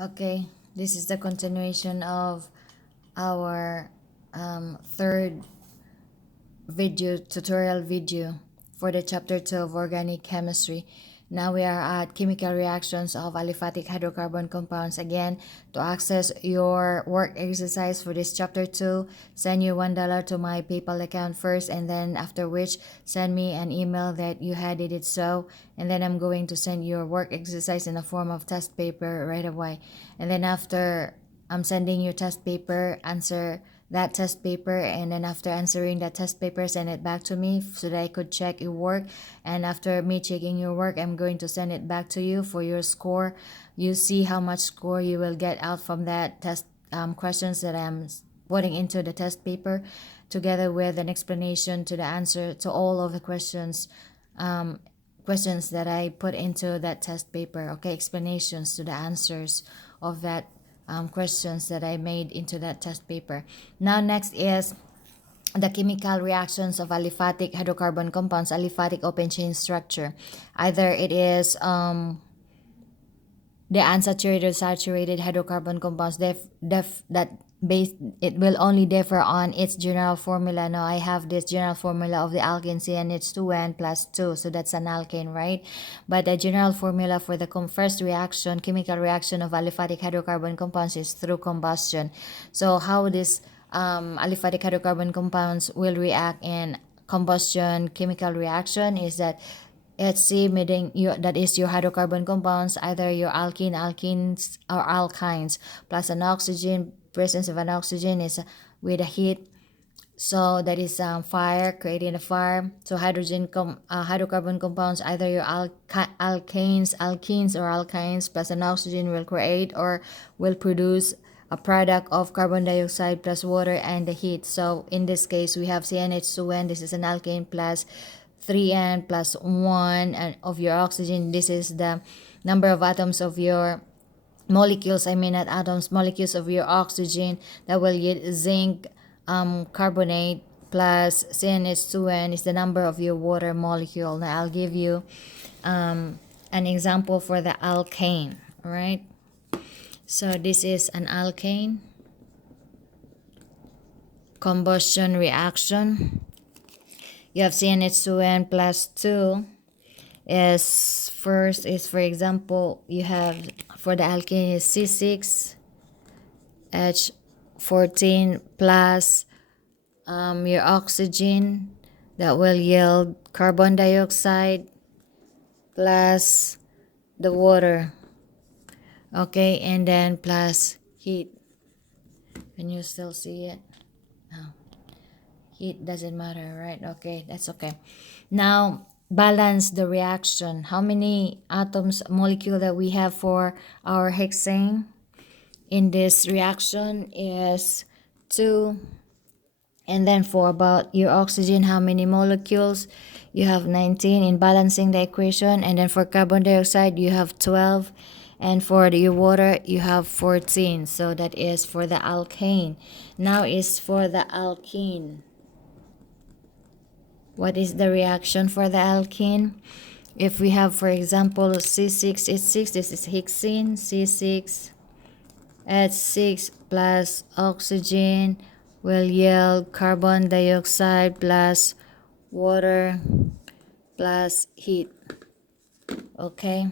Okay, this is the continuation of our third tutorial video for the chapter 2 of organic chemistry. Now we are at chemical reactions of aliphatic hydrocarbon compounds. Again, to access your work exercise for this chapter 2, send you $1 to my PayPal account first, and then after which send me an email that you had it so, and then I'm going to send your work exercise in the form of test paper right away. And then after I'm sending you test paper, answer that test paper, and then after answering that test paper, send it back to me so that I could check your work. And after me checking your work, I'm going to send it back to you for your score. You see how much score you will get out from that test questions that I'm putting into the test paper, together with an explanation to the answer to all of the questions that I put into that test paper. Okay, explanations to the answers of that questions that I made into that test paper. Now next is the chemical reactions of aliphatic hydrocarbon compounds, aliphatic open chain structure. Either it is the unsaturated or saturated hydrocarbon compounds, that base, it will only differ on its general formula. Now I have this general formula of the alkane CnH2n plus 2, so that's an alkane, right? But the general formula for the first reaction, chemical reaction of aliphatic hydrocarbon compounds, is through combustion. So how this aliphatic hydrocarbon compounds will react in combustion chemical reaction is that HC, meaning that is your hydrocarbon compounds, either your alkenes, or alkynes, plus an oxygen. Presence of an oxygen is with a heat, so that is fire, creating a fire. So hydrocarbon compounds, either your alkenes or alkynes, plus an oxygen, will create or will produce a product of carbon dioxide plus water and the heat. So in this case, we have CnH2n. This is an alkane plus 3n plus 1 and of your oxygen. This is the number of atoms of your molecules, I mean not atoms, molecules of your oxygen, that will yield zinc carbonate, plus CnH2n is the number of your water molecule. Now I'll give you an example for the alkane, right? So this is an alkane combustion reaction. You have CnH2n plus 2 is first, is for example, you have for the alkane is C6H14 plus your oxygen, that will yield carbon dioxide plus the water. Okay, and then plus heat. Can you still see it? No, heat doesn't matter, right? Okay, that's okay. Now balance the reaction. How many atoms molecule that we have for our hexane in this reaction is 2. And then for about your oxygen, how many molecules? You have 19 in balancing the equation. And then for carbon dioxide, you have 12. And for your water, you have 14. So that is for the alkane. Now is for the alkene. What is the reaction for the alkene? If we have, for example, C6H6, this is hexane, C6H6 plus oxygen will yield carbon dioxide plus water plus heat. Okay,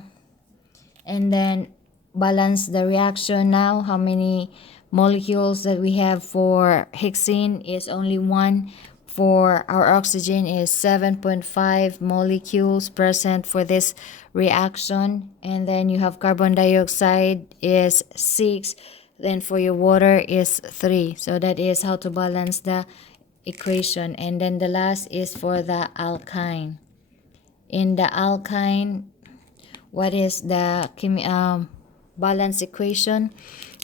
and then balance the reaction. Now how many molecules that we have for hexane is only 1. For our oxygen is 7.5 molecules present for this reaction. And then you have carbon dioxide is 6. Then for your water is 3. So that is how to balance the equation. And then the last is for the alkyne. In the alkyne, what is the balance equation?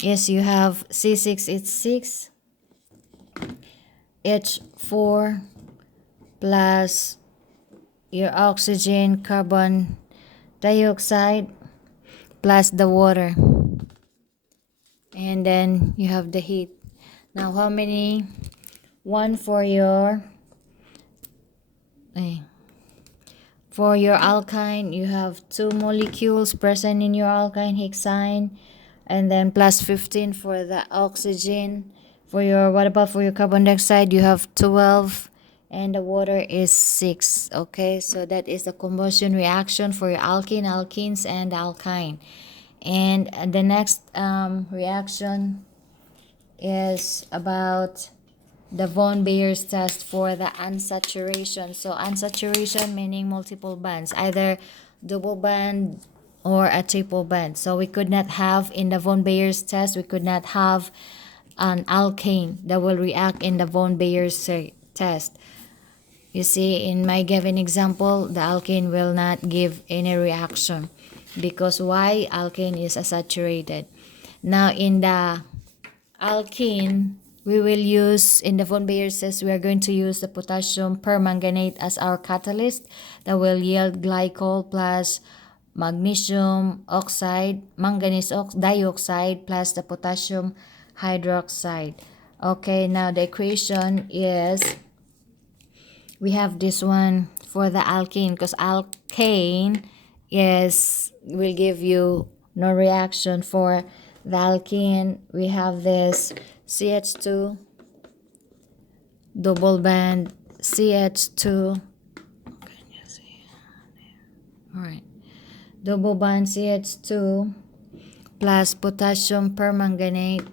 Is you have C6H6 H4 plus your oxygen carbon dioxide plus the water, and then you have the heat. Now how many? 1 for your alkyne, you have 2 molecules present in your alkyne hexane, and then plus 15 for the oxygen. For your, what about for your carbon dioxide? You have 12, and the water is 6. Okay, so that is the combustion reaction for your alkene, alkenes, and alkyne. And the next reaction is about the von Bayer's test for the unsaturation. So unsaturation meaning multiple bonds, either double bond or a triple bond. So we could not have in the von Bayer's test, we could not have an alkane that will react in the von Bayer's test. You see, in my given example, the alkane will not give any reaction because why? Alkane is saturated. Now in the alkene, we will use, in the von Bayer's test, we are going to use the potassium permanganate as our catalyst that will yield glycol plus magnesium oxide, manganese dioxide plus the potassium hydroxide. Okay, now the equation is, we have this one for the alkene, because alkane is, will give you no reaction. For the alkene, we have this CH2 double bond CH2. Can you see? All right, double bond CH2 plus potassium permanganate,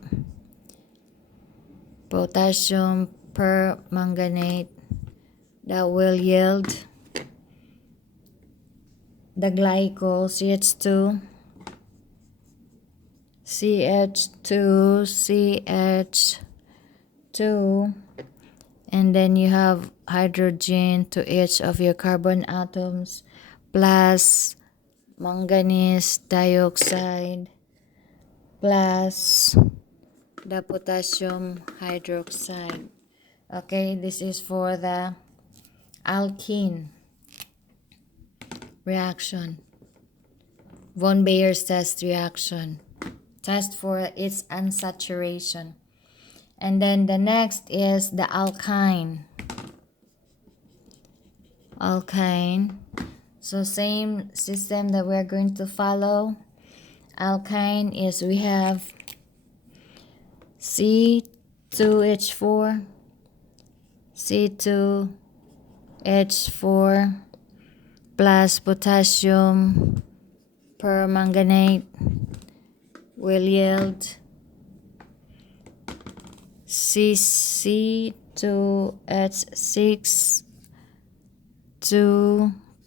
that will yield the glycol CH2, and then you have hydrogen to each of your carbon atoms plus manganese dioxide plus the potassium hydroxide. Okay, this is for the alkene reaction, von Bayer's test reaction, test for its unsaturation. And then the next is the alkyne. So same system that we're going to follow. Alkyne is, we have C2H4 plus potassium permanganate will yield CC2H6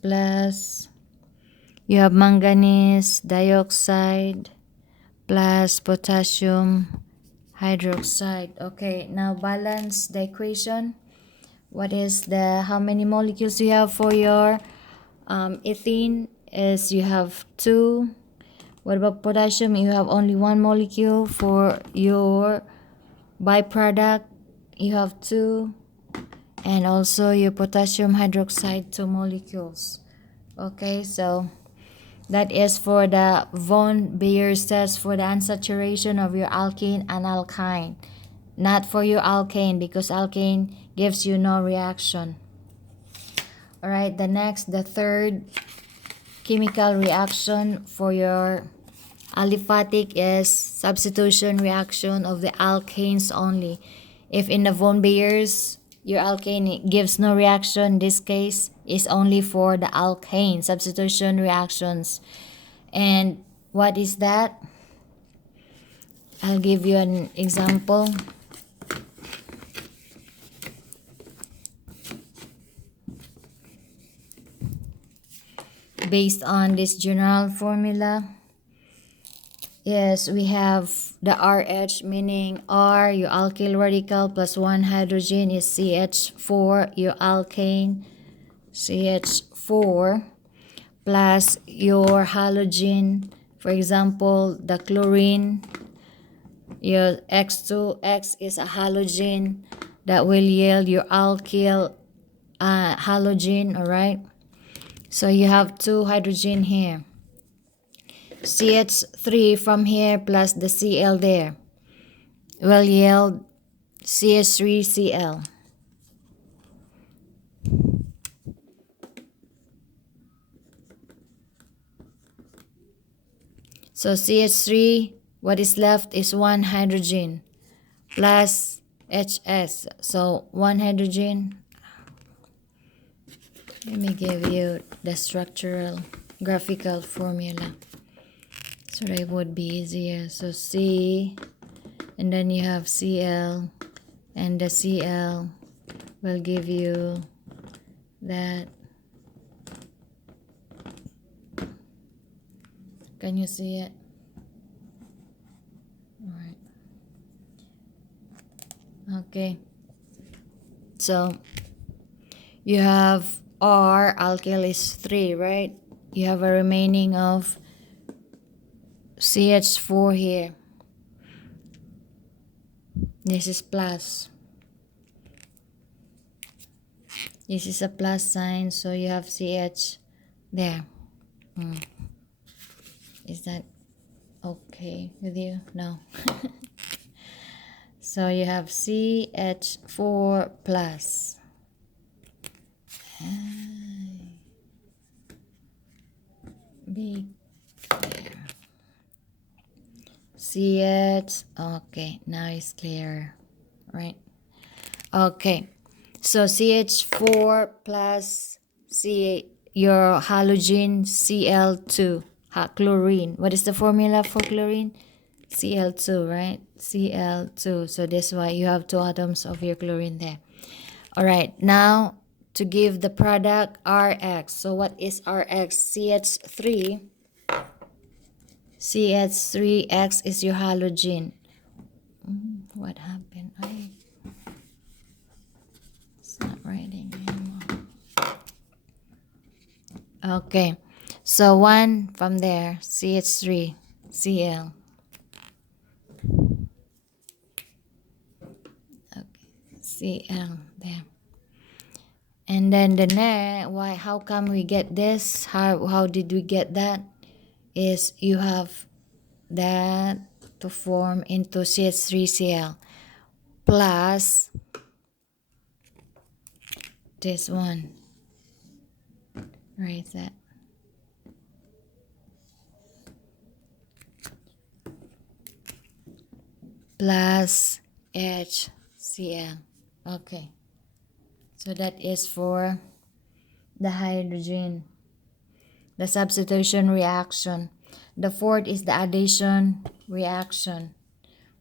plus, you have manganese dioxide plus potassium hydroxide. Okay, now balance the equation. What is the, how many molecules you have for your ethene? Is you have 2. What about potassium? You have only 1 molecule. For your byproduct, you have 2, and also your potassium hydroxide 2 molecules. Okay, so that is for the von Bayer's test for the unsaturation of your alkene and alkyne, not for your alkane, because alkane gives you no reaction. All right, the third chemical reaction for your aliphatic is substitution reaction of the alkanes only. If in the von Bayer's your alkane gives no reaction, this case is only for the alkane substitution reactions. And what is that? I'll give you an example. Based on this general formula, yes, we have the RH, meaning R, your alkyl radical, plus 1 hydrogen is CH4, your alkane, CH4, plus your halogen, for example, the chlorine, your X2, X is a halogen that will yield your alkyl halogen, all right? So you have 2 hydrogen here. CH3 from here plus the Cl there will yield CH3Cl. So CH3 What is left is one hydrogen plus HS. So one hydrogen. Let me give you the structural graphical formula so that it would be easier. So C, and then you have Cl, and the Cl will give you that. Can you see it? All right. Okay. So you have R, alkyl is 3, right? You have a remaining of CH4 here. This is plus. This is a plus sign, so you have CH there. Is that okay with you? No. So you have CH4 plus. Big there. CH. Okay, now it's clear, right? Okay, so CH4 plus your halogen Cl2, chlorine. What is the formula for chlorine? Cl2, right? Cl2. So that's why you have 2 atoms of your chlorine there. All right, now to give the product Rx. So what is Rx? CH3. CH3X is your halogen. What happened? It's not writing anymore. Okay, so 1 from there, CH3, Cl. Okay, Cl there. And then the next, how come we get this? How did we get that? Is you have that to form into CH3Cl plus this one. Where is that? Plus HCl. Okay. So that is for the hydrogen, the substitution reaction. The fourth is the addition reaction.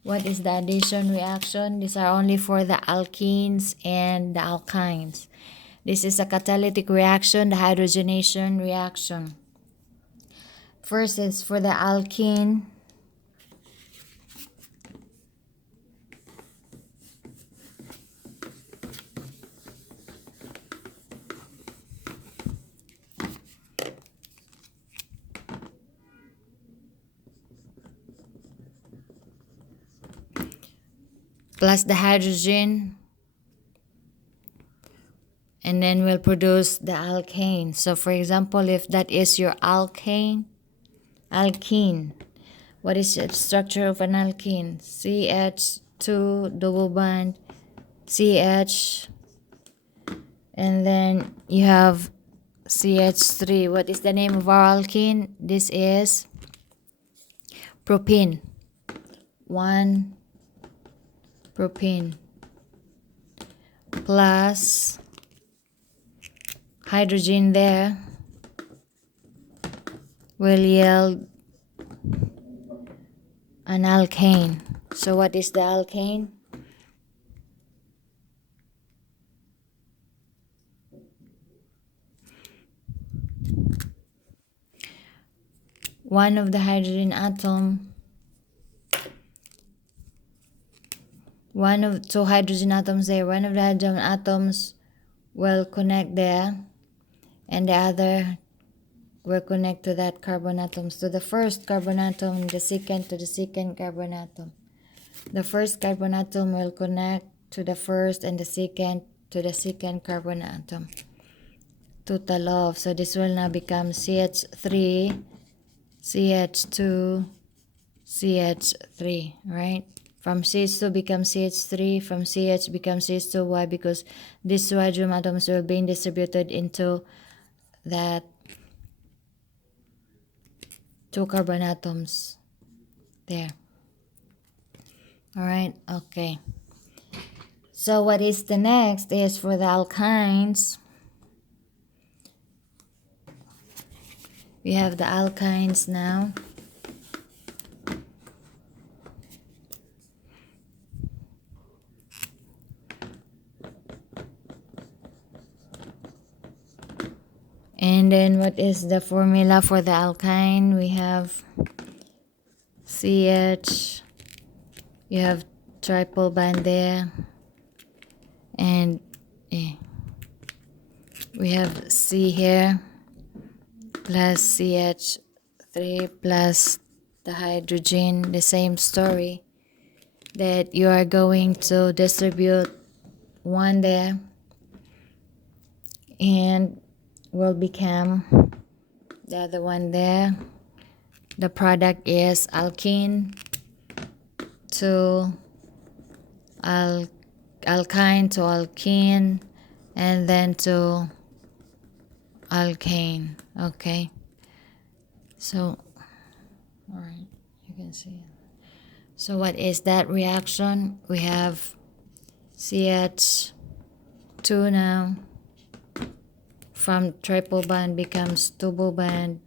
What is the addition reaction? These are only for the alkenes and the alkynes. This is a catalytic reaction, the hydrogenation reaction. First is for the alkene. Plus the hydrogen, and then we'll produce the alkane. So for example, if that is your alkane, what is the structure of an alkene? CH2 double bond, CH, and then you have CH3. What is the name of our alkene? This is propene. 1 propene plus hydrogen there will yield an alkane. So what is the alkane? One of the hydrogen atom, one of 2 hydrogen atoms there, one of the hydrogen atoms will connect there, and the other will connect to that carbon atom. So the first carbon atom, the second to the second carbon atom. The first carbon atom will connect to the first, and the second to the second carbon atom. Total of, so this will now become CH3, CH2, CH3, right? From CH2 becomes CH3, from CH becomes CH2. Why? Because these 2 hydrogen atoms will be distributed into that 2 carbon atoms there. All right, okay. So what is the next is for the alkynes. We have the alkynes now. And then what is the formula for the alkyne? We have CH, you have triple bond there, and we have C here plus CH3 plus the hydrogen, the same story, that you are going to distribute one there and will become the other one there. The product is alkene to alkyne to alkene and then to alkane. Okay, so all right, you can see it. So what is that reaction? We have CH2 now, from triple bond becomes double bond,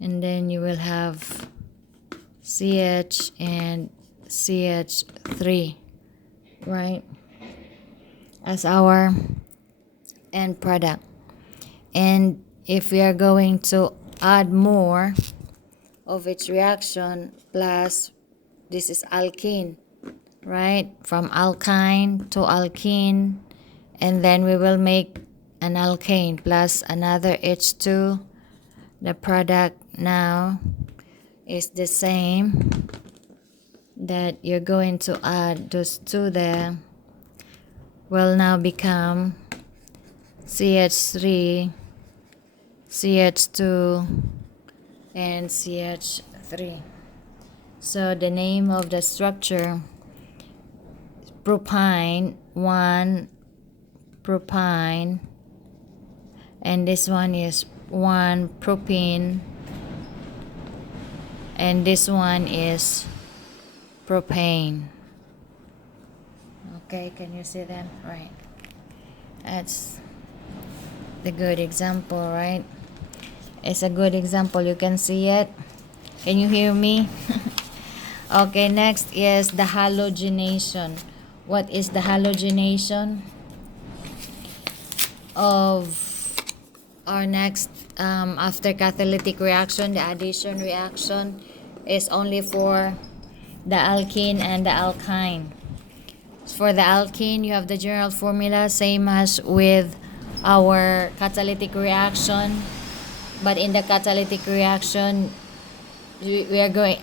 and then you will have CH and CH3, right, as our end product. And if we are going to add more of its reaction, plus this is alkene, right, from alkyne to alkene, and then we will make an alkane plus another H2. The product now is the same, that you're going to add those two there, will now become CH3, CH2, and CH3. So the name of the structure, propyne, 1 propyne, and this one is 1 propene, and this one is propane. Okay, can you see that? Right, that's the good example, right? It's a good example, you can see it. Can you hear me? Okay, next is the halogenation. What is the halogenation of our next after catalytic reaction? The addition reaction is only for the alkene and the alkyne. For the alkene, you have the general formula, same as with our catalytic reaction, but in the catalytic reaction we're going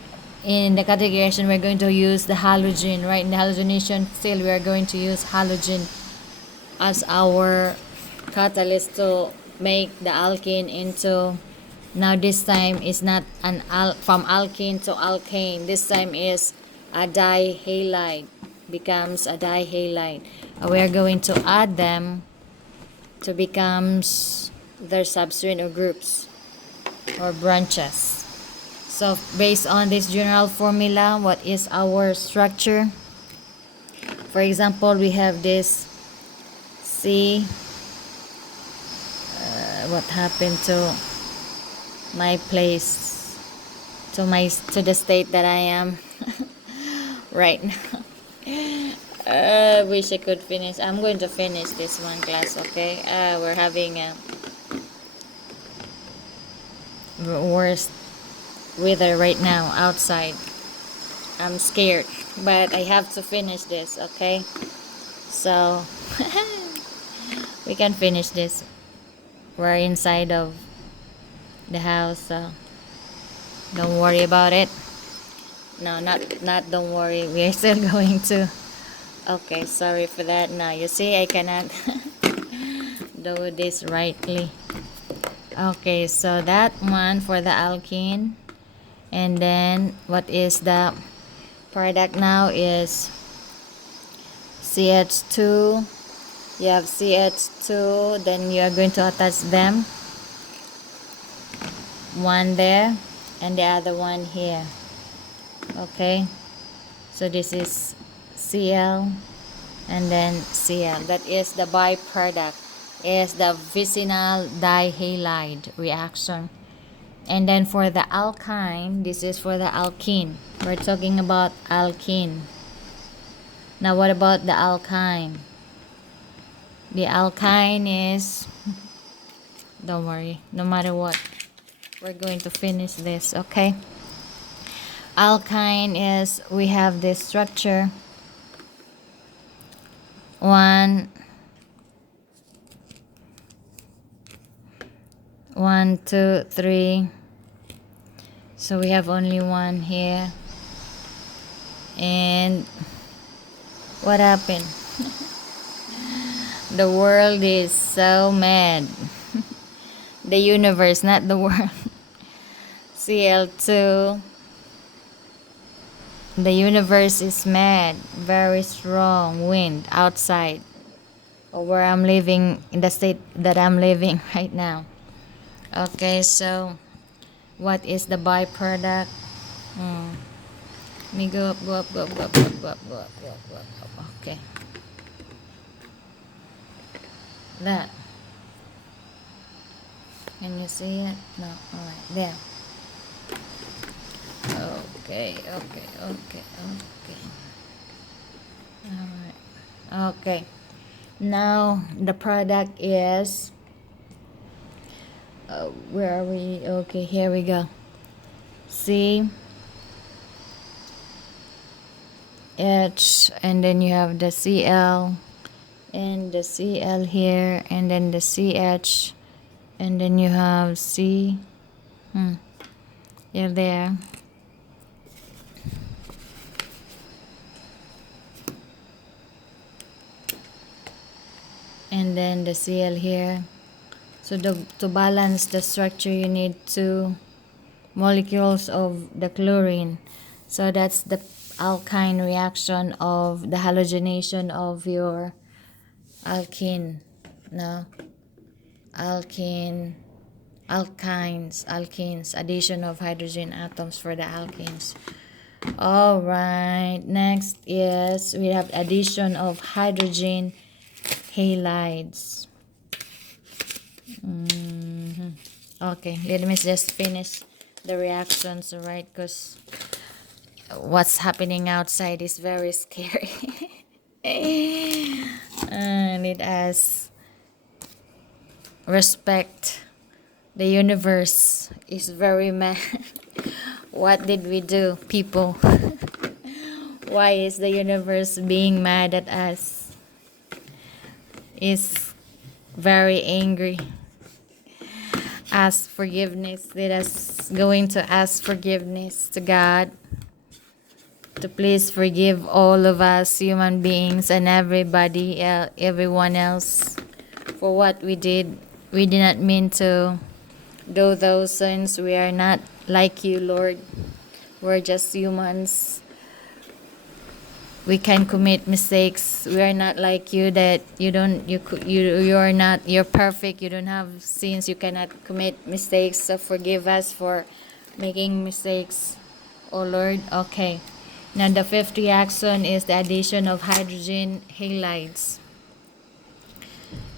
to use the halogen, right? In the halogenation still we are going to use halogen as our catalyst to make the alkene into, now this time is not from alkene to alkane, this time is a dihalide, becomes a dihalide. We are going to add them to becomes their substrate or groups or branches. So based on this general formula, what is our structure? For example, we have this C. What happened to my place, to the state that I am right now? Wish I could finish. I'm going to finish this one class, okay? We're having a worst weather right now outside. I'm scared, but I have to finish this, okay? So we can finish this. We're inside of the house, so don't worry about it. No, not don't worry, we're still going to. Okay, sorry for that. Now you see I cannot do this rightly. Okay, so that one for the alkene, and then what is the product now is CH2. You have CH2, then you are going to attach them, one there and the other one here. Okay, So this is Cl and then Cl. That is the byproduct. Is the vicinal dihalide reaction. And then for the alkyne, this is for the alkene. We're talking about alkene. Now what about the alkyne? The alkyne is, don't worry, no matter what, we're going to finish this, okay? Alkyne is, we have this structure. 1, 2, 3. So we have only 1 here. And what happened? The world is so mad. The universe, not the world. Cl2. The universe is mad. Very strong wind outside. Or where I'm living, in the state that I'm living right now. Okay, so what is the byproduct? Let me go up. Okay. That. Can you see it? No. Alright, there. Okay. Alright. Okay. Now the product is, where are we? Okay, here we go. C H, and then you have the Cl and the Cl here, and then the CH, and then you have C. You're there. And then the Cl here. So to balance the structure, you need 2 molecules of the chlorine. So that's the alkyne reaction of the halogenation of your alkene. No, alkene, alkenes, addition of hydrogen atoms for the alkenes. Alright, next is we have addition of hydrogen halides. Okay, let me just finish the reactions, alright, because what's happening outside is very scary. And it has respect. The universe is very mad. What did we do, people? Why is the universe being mad at us? It's very angry. Ask forgiveness. Let us going to ask forgiveness to God to please forgive all of us human beings and everybody, everyone else, for what we did. We did not mean to do those sins. We are not like you, Lord. We're just humans. We can commit mistakes. We are not like you, that you're perfect. You don't have sins. You cannot commit mistakes. So forgive us for making mistakes, oh Lord. Okay. Now the 5th reaction is the addition of hydrogen halides.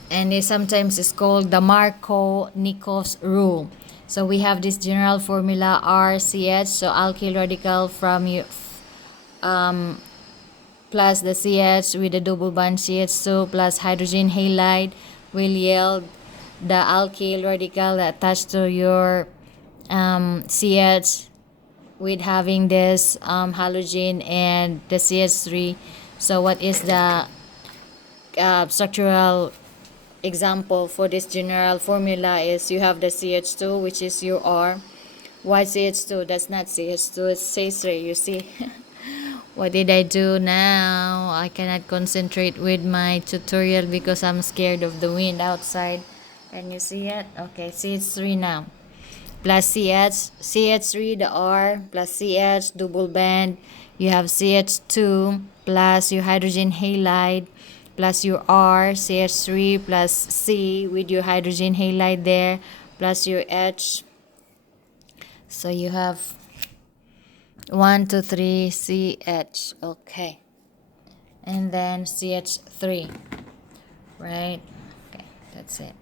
And it sometimes is called the Marco-Nikos rule. So we have this general formula RCH, so alkyl radical from plus the CH with the double bond CH2 plus hydrogen halide will yield the alkyl radical attached to your CH with having this halogen and the CH3. So what is the structural example for this general formula is you have the CH2, which is your R. Why CH2? That's not CH2, it's CH3, you see. What did I do now? I cannot concentrate with my tutorial because I'm scared of the wind outside. Can you see it? Okay, CH3 now. Plus CH3, the R, plus CH, double band. You have CH2 plus your hydrogen halide plus your R, CH3 plus C with your hydrogen halide there, plus your H. So you have 1, 2, 3 CH. Okay. And then CH3. Right? Okay, that's it.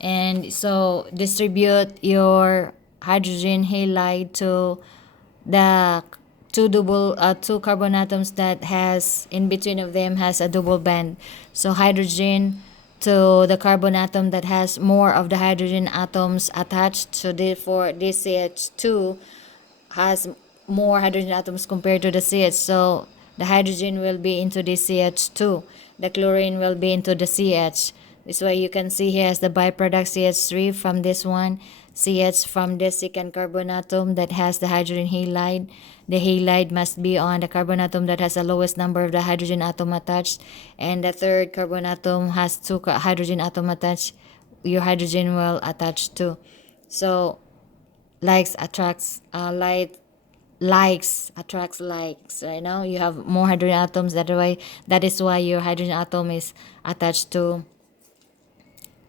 And so distribute your hydrogen halide to the two carbon atoms that has in between of them has a double band. So hydrogen to the carbon atom that has more of the hydrogen atoms attached. So therefore this CH2 has more hydrogen atoms compared to the CH. So the hydrogen will be into the CH2. The chlorine will be into the CH. This way you can see here as the byproduct CH3 from this one, CH from the second carbon atom that has the hydrogen halide. The halide must be on the carbon atom that has the lowest number of the hydrogen atom attached, and the third carbon atom has two hydrogen atom attached. Your hydrogen will attach too. So likes attracts likes attracts likes. Right now you have more hydrogen atoms, that is why your hydrogen atom is attached to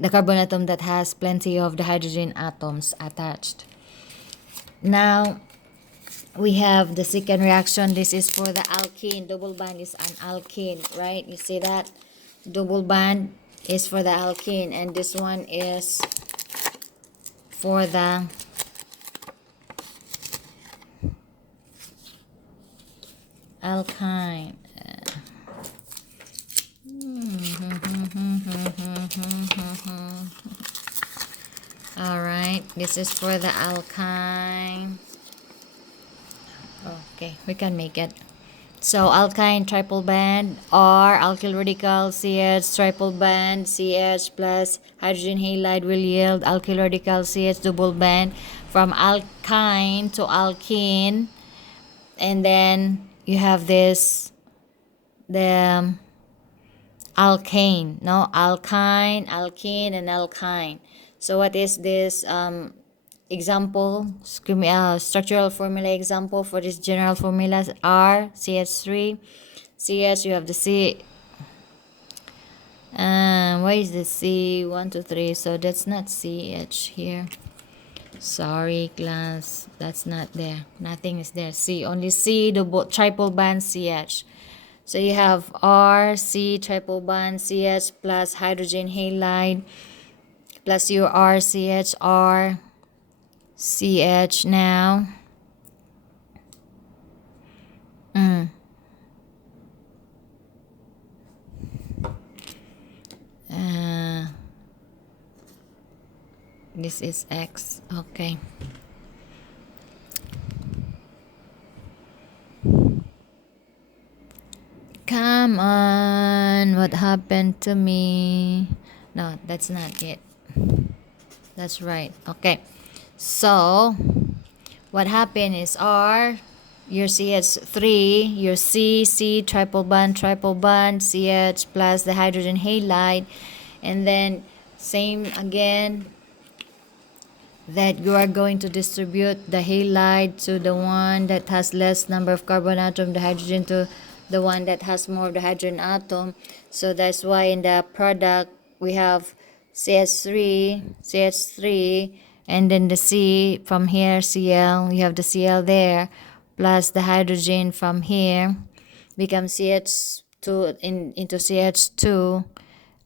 the carbon atom that has plenty of the hydrogen atoms attached. Now we have the second reaction. This is for the alkene. Double band is an alkene, right? You see that double band is for the alkene, and this one is for the alkyne. All right, this is for the alkyne. Okay, we can make it. So alkyne triple band or alkyl radical CH triple band CH plus hydrogen halide will yield alkyl radical CH double band from alkyne to alkene. And then you have this, the alkane, no? Alkyne, alkene, and alkyne. So what is this example? Structural formula example for this general formula are CH3. CH, you have the C. Where is the C? 1, 2, 3. So that's not CH here. Sorry, class. That's not there. Nothing is there. C. Only C, double triple band CH. So you have R, C, triple band CH plus hydrogen halide plus your R, CH, R, CH now. This is X. Okay. Come on. What happened to me? No, that's not it. That's right. Okay. So, what happened is R, your CH3, your C, triple bond, CH plus the hydrogen halide. And then, same again, that you are going to distribute the halide to the one that has less number of carbon atom, the hydrogen to the one that has more of the hydrogen atom. So that's why in the product we have CH3, and then the C from here, Cl, you have the Cl there, plus the hydrogen from here becomes CH2 into CH2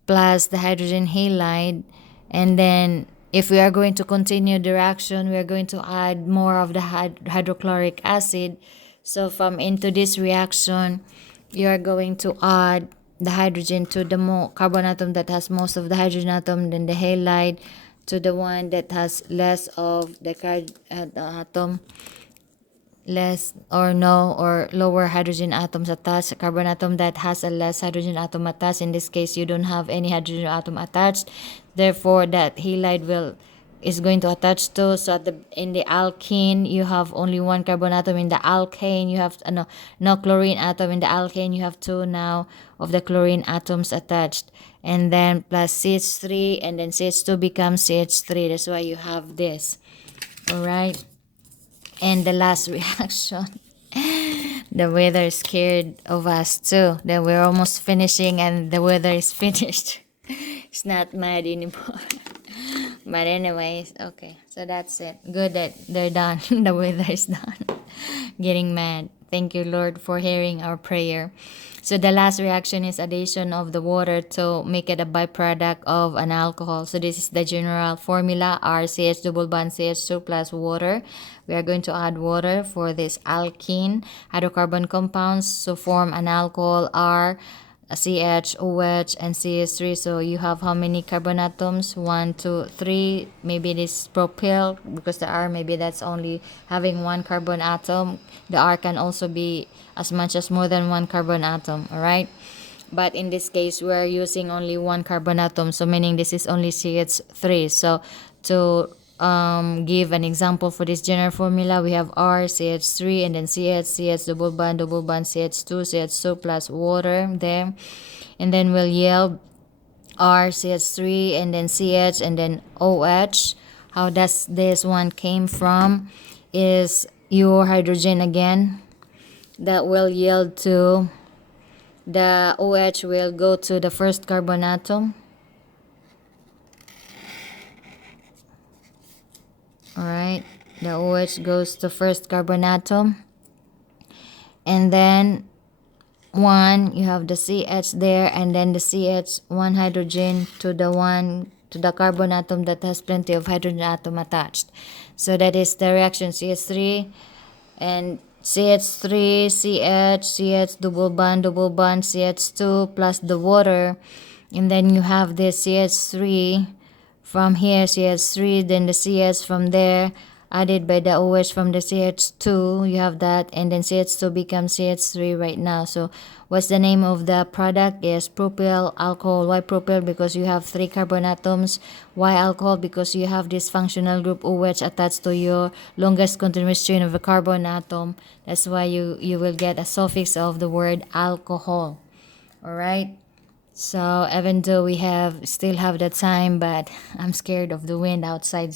plus the hydrogen halide. And then if we are going to continue the reaction, we are going to add more of the hydrochloric acid. So from into this reaction, you are going to add the hydrogen to the carbon atom that has most of the hydrogen atom, then the halide to the one that has less of the atom, less or no or lower hydrogen atoms attached, carbon atom that has a less hydrogen atom attached. In this case, you don't have any hydrogen atom attached, therefore that halide is going to attach to. So in the alkene you have only one carbon atom. In the alkane you have no chlorine atom. In the alkane you have two now of the chlorine atoms attached, and then plus CH3, and then CH2 becomes CH3. That's why you have this. All right. And the last reaction, the weather is scared of us too. That we're almost finishing and the weather is finished. It's not mad anymore. But anyways, okay. So that's it. Good that they're done. The weather is done. getting mad. Thank you, Lord, for hearing our prayer. So the last reaction is addition of the water to make it a byproduct of an alcohol. So this is the general formula, RCH double bond CH2 plus water. We are going to add water for this alkene hydrocarbon compounds to form an alcohol R, CH, OH, and CH3. So you have how many carbon atoms? 1, 2, 3. Maybe this propyl, because the R, maybe that's only having one carbon atom. The R can also be as much as more than one carbon atom, alright? But in this case, we're using only one carbon atom, so meaning this is only CH3. So to give an example for this general formula, we have R, CH3, and then CH double bond, CH2, CH2 plus water there. And then we'll yield R, CH3, and then CH, and then OH. How does this one came from is your hydrogen again. That will yield to the OH will go to the first carbon atom. Alright, the OH goes to first carbon atom. And then 1, you have the CH there, and then the CH, 1 hydrogen to the carbon atom that has plenty of hydrogen atom attached. So that is the reaction CH3 and CH3, CH double bond, CH2 plus the water. And then you have this CH3 from here, CH3, then the CH from there, added by the OH from the CH2, you have that, and then CH2 becomes CH3 right now. So what's the name of the product? Is propyl alcohol. Why propyl? Because you have 3 carbon atoms. Why alcohol? Because you have this functional group OH attached to your longest continuous chain of a carbon atom. That's why you will get a suffix of the word alcohol. Alright? So even though we still have the time, but I'm scared of the wind outside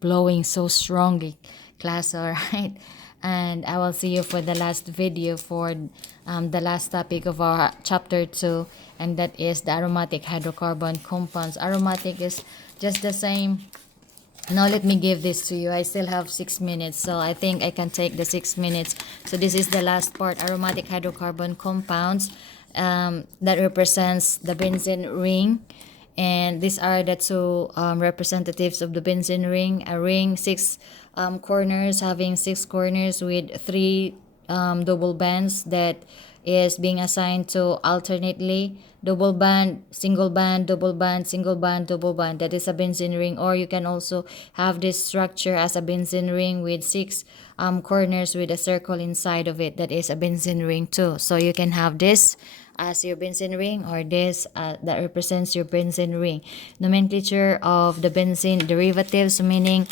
blowing so strongly, class. Alright, and I will see you for the last video for the last topic of our chapter 2, and that is the aromatic hydrocarbon compounds. Aromatic is just the same. Now let me give this to you. I still have 6 minutes, so I think I can take the 6 minutes. So this is the last part, aromatic hydrocarbon compounds, that represents the benzene ring. And these are the two representatives of the benzene ring. A ring, 6 corners, having 6 corners with 3 double bands that is being assigned to alternately double band, single band, double band, single band, double band. That is a benzene ring. Or you can also have this structure as a benzene ring with 6 corners with a circle inside of it. That is a benzene ring too. So you can have this as your benzene ring, or this that represents your benzene ring. Nomenclature of the benzene derivatives, meaning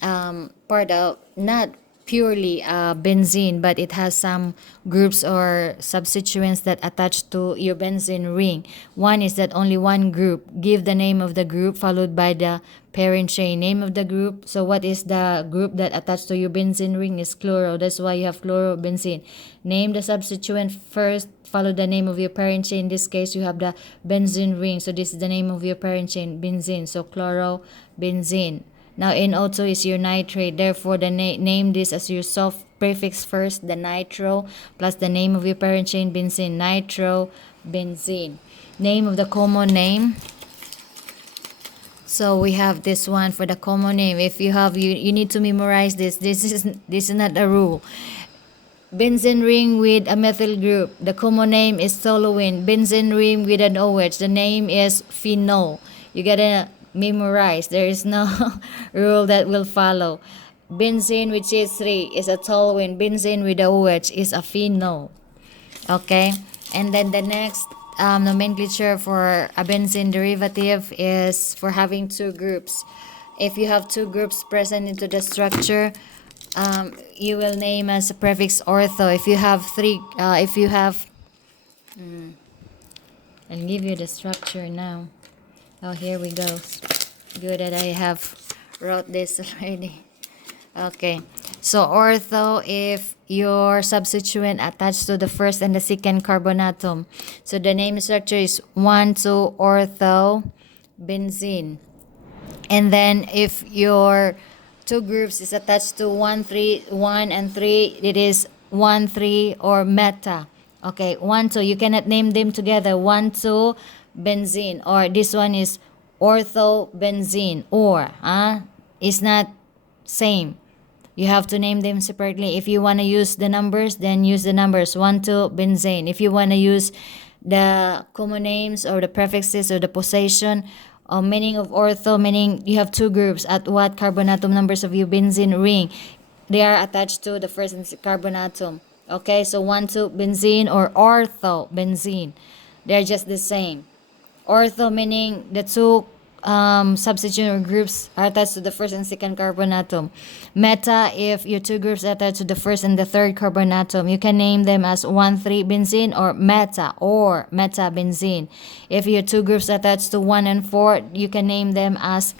part of not purely benzene, but it has some groups or substituents that attach to your benzene ring. One is that only one group. Give the name of the group followed by the parent chain. Name of the group. So what is the group that attached to your benzene ring? Is chloro. That's why you have chlorobenzene. Name the substituent first, follow the name of your parent chain. In this case, you have the benzene ring. So this is the name of your parent chain, benzene. So chlorobenzene. Now NO2 is your nitrate. Therefore, the name this as your soft prefix first, the nitro, plus the name of your parent chain, benzene, nitrobenzene. Name of the common name. So we have this one for the common name. If you have, you need to memorize this. This is not a rule. Benzene ring with a methyl group. The common name is toluene. Benzene ring with an OH. The name is phenol. You gotta memorize. There is no rule that will follow. Benzene with CH3 is a toluene. Benzene with the OH is a phenol. Okay, and then the next nomenclature for a benzene derivative is for having 2 groups. If you have 2 groups present into the structure, you will name as a prefix ortho. If you have 3, I'll give you the structure now. Oh, here we go. Good that I have wrote this already. Okay, so ortho, if your substituent attached to the first and the second carbon atom. So the name structure is 1,2 ortho benzene. And then if your two groups is attached to 1, 3, 1 and 3, it is 1, 3 or meta. Okay, 1, 2, you cannot name them together. 1, 2 benzene, or this one is orthobenzene, or it's not same. You have to name them separately. If you want to use the numbers, then use the numbers 1, 2 benzene. If you want to use the common names or the prefixes or the possession or meaning of ortho, meaning you have two groups, at what carbon atom numbers of your benzene ring they are attached to the first carbon atom. Okay, so 1, 2 benzene or ortho benzene, they're just the same. Ortho meaning the two substitution or groups are attached to the first and second carbon atom. Meta, if your two groups are attached to the first and the third carbon atom, you can name them as 1, 3 benzene or meta benzene. If your two groups are attached to 1 and 4, you can name them as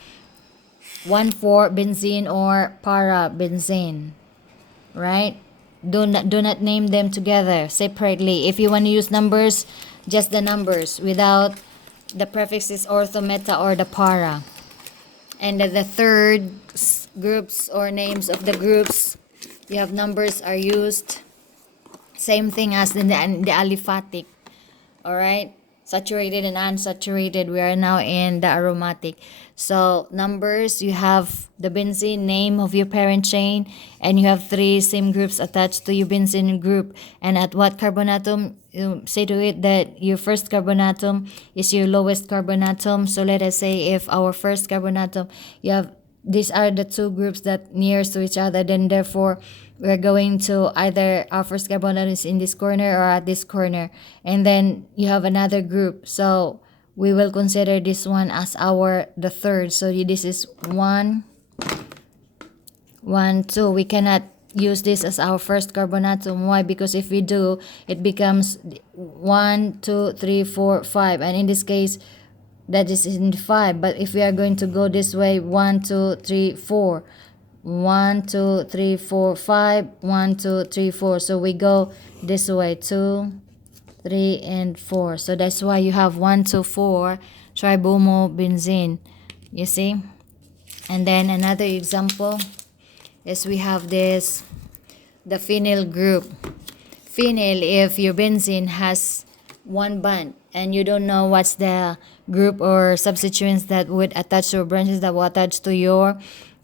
1, 4 benzene or para benzene. Right? Do not name them together separately. If you want to use numbers, just the numbers without the prefixes ortho, meta, or the para. And the third groups or names of the groups, you have numbers are used. Same thing as in the aliphatic. Alright? Saturated and unsaturated. We are now in the aromatic. So numbers, you have the benzene name of your parent chain, and you have 3 same groups attached to your benzene group. And at what carbon atom, you say to it that your first carbon atom is your lowest carbon atom. So let us say if our first carbon atom, you have these are the two groups that nearest to each other, then therefore we're going to either our first carbon atom is in this corner or at this corner, and then you have another group, so we will consider this one as the third. So this is 1, 1, 2. We cannot use this as our first carbon atom. Why? Because if we do, it becomes 1, 2, 3, 4, 5, and in this case that is in 5. But if we are going to go this way, 1, 2, 3, 4, 1, 2, 3, 4, 5, 1, 2, 3, 4. So we go this way, 2, 3, and 4. So that's why you have 1, 2, 4 tribomobenzene. You see? And then another example is we have this, the phenyl group. Phenyl, if your benzene has one bond and you don't know what's the group or substituents that would attach or branches that will attach to your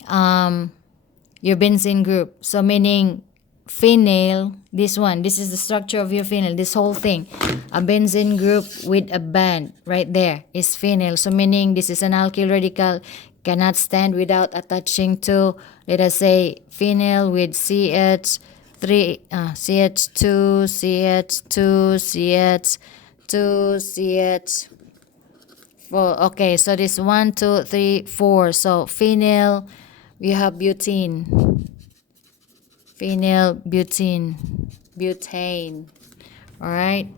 benzene group. So meaning phenyl, this is the structure of your phenyl, this whole thing. A benzene group with a band right there is phenyl. So meaning this is an alkyl radical, cannot stand without attaching to, let us say, phenyl with CH3, CH2, CH2, CH2, CH4. Okay, so this 1, 2, 3, 4. So phenyl, we have butene. Phenyl butane. Alright?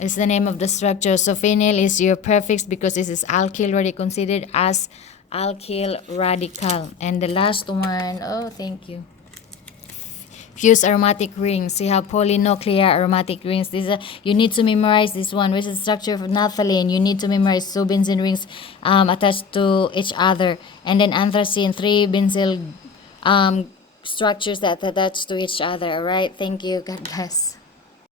It's the name of the structure. So phenyl is your prefix because this is alkyl radical, considered as alkyl radical. And the last one, oh, thank you. Fused aromatic rings. You have polynuclear aromatic rings. You need to memorize this one, which is the structure of naphthalene. You need to memorize 2 benzene rings attached to each other. And then anthracene, 3 benzyl structures that attach to each other. Alright, thank you. God bless.